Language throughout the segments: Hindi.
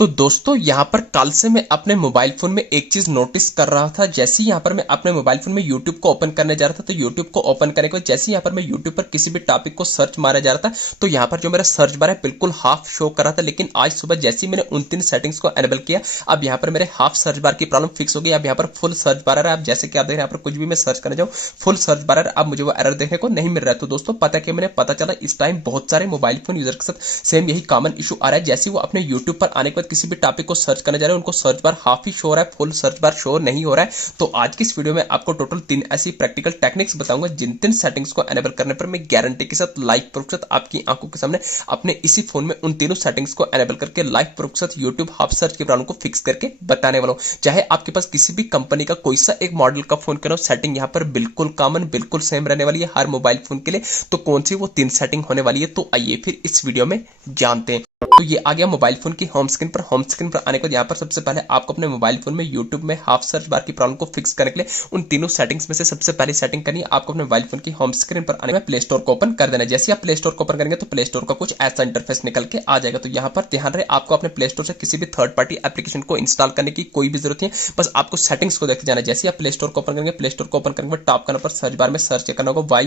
तो दोस्तों यहाँ पर कल से मैं अपने मोबाइल फोन में एक चीज नोटिस कर रहा था। जैसे यहाँ पर मैं अपने मोबाइल फोन में यूट्यूब को ओपन करने जा रहा था, तो यूट्यूब को ओपन करने के बाद जैसे यहाँ पर मैं यूट्यूब पर किसी भी टॉपिक को सर्च मारा जा रहा था, तो यहाँ पर जो मेरा सर्च बार है बिल्कुल हाफ शो कर रहा था। लेकिन आज सुबह जैसे ही मैंने उन तीन सेटिंग्स को एनेबल किया, अब यहाँ पर मेरे हाफ सर्च बार की प्रॉब्लम फिक्स हो गई। अब यहाँ पर फुल सर्च बार आ रहा है। अब जैसे कि आप देख रहे हैं, यहाँ पर कुछ भी मैं सर्च करने जाऊँ, फुल सर्च बार आ रहा है। अब मुझे वो एरर देखने को नहीं मिल रहा है। तो दोस्तों पता चला इस टाइम बहुत सारे मोबाइल फोन यूजर के साथ सेम यही कॉमन इशू आ रहा है। जैसे वो अपने यूट्यूब पर आने के बाद किसी भी टॉपिक को सर्च करने जा रहे हैं, उनको सर्च बार हाफ ही शो हो रहा है, फुल सर्च बार शो नहीं हो रहा है। तो आज की इस वीडियो में आपको टोटल 3 ऐसी प्रैक्टिकल टेक्निक्स बताऊंगा जिन 3 सेटिंग्स को एनेबल करने पर मैं गारंटी के साथ लाइव प्रूफ के साथ आपकी आंखों के सामने अपने इसी फोन में उन तीनों सेटिंग्स को एनेबल करके लाइव प्रूफ के साथ यूट्यूब हाफ सर्च की प्रॉब्लम को फिक्स करके बताने वाला हूं। चाहे आपके पास किसी भी कंपनी का कोई सा एक मॉडल का फोन करो, सेटिंग यहां पर बिल्कुल कॉमन, बिल्कुल सेम रहने वाली है हर मोबाइल फोन के लिए। तो कौन सी वो 3 सेटिंग होने वाली है, तो आइए फिर इस वीडियो में जानते हैं। तो ये आ गया मोबाइल फोन की होम स्क्रीन पर। होम स्क्रीन पर आने के बाद यहाँ पर सबसे पहले आपको अपने मोबाइल फोन में यूट्यूब में हाफ सर्च बार की प्रॉब्लम को फिक्स करने के लिए उन तीनों सेटिंग्स में से सबसे पहली सेटिंग करनी है। आपको अपने मोबाइल फोन की होम स्क्रीन पर आने में प्ले स्टोर को ओपन कर देना है। जैसे आप प्ले स्टोर को ओपन करेंगे तो प्ले स्टोर का कुछ ऐसा इंटरफेस निकल के आ जाएगा। तो यहाँ पर ध्यान रहे, आपको अपने प्ले स्टोर से किसी भी थर्ड पार्टी एप्लीकेशन को इंस्टॉल करने की कोई भी जरूरत नहीं है। बस आपको सेटिंग्स को देखते जाना है। जैसे आप प्ले स्टोर को ओपन करेंगे, प्ले स्टोर को ओपन करने के बाद टॉप करने पर सर्च बार में सर्च करना होगा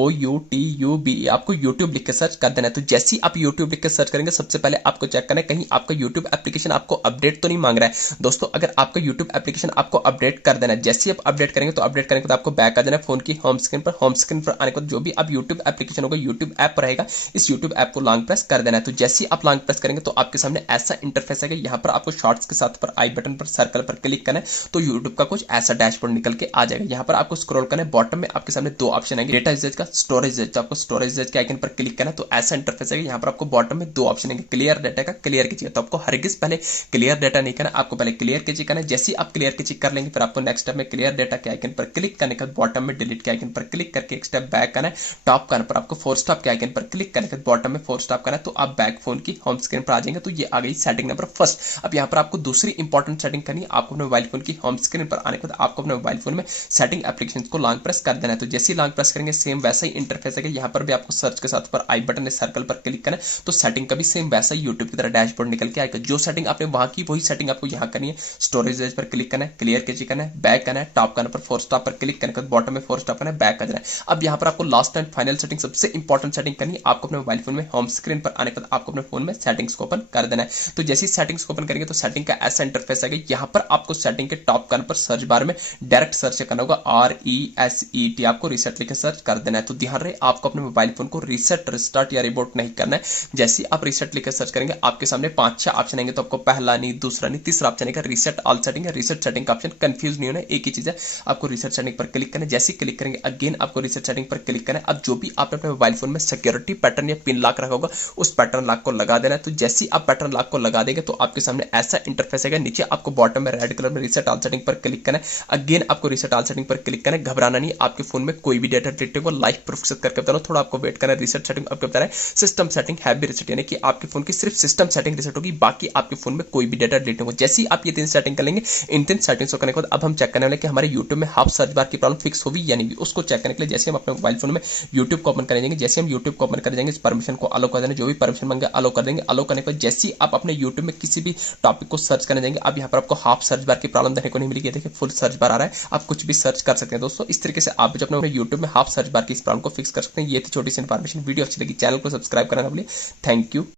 YOUTUBE। आपको यूट्यूब लिख के सर्च कर देना है। तो जैसे ही आप यूट्यूब लिख के सर्च करेंगे, सबसे पहले आपको चेक करना है कहीं आपका YouTube एप्लीकेशन आपको अपडेट तो नहीं मांग रहा है। दोस्तों अगर आपका YouTube एप्लीकेशन आपको अपडेट कर देना है, जैसे आप अपडेट करेंगे तो अपडेट करने के बाद आपको बैक आ जाना है फोन की होम स्क्रीन पर। होम स्क्रीन पर आने के बाद जो भी आप YouTube एप्लीकेशन होगा, YouTube ऐप रहेगा, इस YouTube ऐप को लॉन्ग प्रेस कर देना है। तो जैसे ही आप लॉन्ग प्रेस करेंगे तो आपके सामने ऐसा इंटरफेस आएगा। यहाँ पर आपको शॉर्ट्स के साथ पर आई बटन पर सर्कल पर क्लिक करना है, तो YouTube का कुछ ऐसा डैशबोर्ड निकल के आ जाएगा। यहाँ पर आपको स्क्रॉल करना है, बॉटम में आपके सामने 2 ऑप्शन आएंगे, डेटा यूसेज का, स्टोरेज यूसेज। आपको स्टोरेज यूसेज के आइकन पर क्लिक करना है, तो ऐसा इंटरफेस आएगा। यहाँ पर आपको बॉटम में 2 ऑप्शन आएंगे, क्लियर डेटा का, क्लियर कीजिए। तो आपको हरगिज पहले क्लियर डेटा नहीं करना, आपको पहले क्लियर के चेक करना है। जैसे ही आप क्लियर के चेक कर लेंगे, फिर आपको नेक्स्ट स्टेप में क्लियर डेटा के आइकन पर क्लिक करने के बाद बॉटम में डिलीट के आइकन पर क्लिक करके एक स्टेप बैक करना है। टॉप करने पर आपको 4 स्टॉप के आइकन पर क्लिक करने के बाद बॉटम में 4 स्टॉप करना है, तो आप बैक फोन की होम स्क्रीन पर आ जाएंगे। तो ये आ गई सेटिंग नंबर फर्स्ट। अब यहाँ पर आपको दूसरी इंपॉर्टेंट सेटिंग करनी है। आपको अपने मोबाइल फोन की होम स्क्रीन पर आने के बाद आपको अपने मोबाइल फोन में सेटिंग एप्लीकेशन को लॉन्ग प्रेस कर देना है। तो जैसे ही लॉन्ग प्रेस करेंगे, सेम वैसा ही इंटरफेस है। यहाँ पर भी आपको सर्च के साथ पर आई बटन सर्कल पर क्लिक करना है, तो सेटिंग का भी सेम वैसा ही यूट्यूब की तरह डैशबोर्ड निकल के आएगा। जो सेटिंग आपने वहां की वही सेटिंग आपको यहाँ करनी है। स्टोरेज पर क्लिक करना है, क्लियर के करना है, बैक करना है, टॉप करने पर 4 स्टॉप पर क्लिक करने के बाद बॉटम में 4 स्टॉप करना है, बैक कर देना है। अब यहाँ पर आपको लास्ट एंड फाइनल सेटिंग, सबसे इंपॉर्टेंट सेटिंग करनी है। आपको अपने मोबाइल फोन में होम स्क्रीन पर आने के बाद आपको अपने फोन में सेटिंग्स को ओपन कर देना है। तो जैसे ही सेटिंग्स को ओपन करेंगे तो सेटिंग का ऐसा इंटरफेस आएगा। यहाँ पर आपको सेटिंग के टॉप करने पर सर्च बार में डायरेक्ट सर्च करना होगा, RESET। आपको रीसेट लिखकर सर्च कर देना है। तो ध्यान रहे, आपको अपने मोबाइल फोन को रीसेट, रिस्टार्ट या रिबूट नहीं करना है। जैसे ही आप रीसेट लिखकर सर्च करेंगे, आपके सामने 5-6 ऑप्शन आएंगे। तो आपको पहला नहीं, दूसरा नहीं, तीसरा ऑप्शन आएगा रीसेट ऑल सेटिंग है। रीसेट सेटिंग का ऑप्शन कंफ्यूज नहीं होना, एक ही चीज है। आपको रीसेट सेटिंग पर क्लिक करना है। जैसे ही क्लिक करेंगे, अगेन आपको रीसेट सेटिंग पर क्लिक करना है। अब जो भी आपने अपने मोबाइल फोन में सिक्योरिटी पैटर्न या पिन लॉक रखा होगा, उस पैटर्न लॉक को लगा देना है। तो जैसे ही आप पैटर्न लॉक को लगा देंगे, तो आपके सामने ऐसा इंटरफेस आएगा। नीचे आपको बॉटम में रेड कलर में रीसेट ऑल सेटिंग पर क्लिक करना है। अगेन आपको रीसेट ऑल सेटिंग पर क्लिक करना है। घबराना नहीं, आपके फोन में कोई भी डेटा डिलीट होगा, लाइव प्रूफ के साथ करके बता रहा हूं। थोड़ा आपको वेट करना है। रीसेट सेटिंग आपको बता रहा है system setting have be reset, यानी कि आपके फोन की सिर्फ सिस्टम सेटिंग रीसेट होगी, बाकी आपके फोन में कोई भी डेटा डिलीट होगा। जैसे ही आप ये 3 सेटिंग कर लेंगे, इन 3 सेटिंग्स को करने के बाद अब हम चेक करने वाले कि हमारे YouTube में हाफ सर्च बार की प्रॉब्लम फिक्स होगी या नहीं। उसको चेक करने के लिए जैसे हम अपने मोबाइल फोन में YouTube को ओपन कर जाएंगे, जैसे हम YouTube को ओपन कर जाएंगे, इस परमिशन को अलो कर देना, जो भी परमिशन मांगे अलो कर देंगे। अलो करने के बाद जैसे ही आप अपने YouTube में किसी भी टॉपिक को सर्च करने जाएंगे, अब यहाँ पर आपको हाफ सर्च बार की प्रॉब्लम देखने को नहीं मिलेगी। देखिए फुल सर्च बार आ रहा है, आप कुछ भी सर्च कर सकते हैं। दोस्तों इस तरीके से आप जो अपने YouTube में हाफ सर्च बार की इस प्रॉब्लम को फिक्स कर सकते हैं। ये थी छोटी सी इन्फॉर्मेशन। वीडियो अच्छी लगी, चैनल को सब्सक्राइब करना ना भूलिए। Thank you.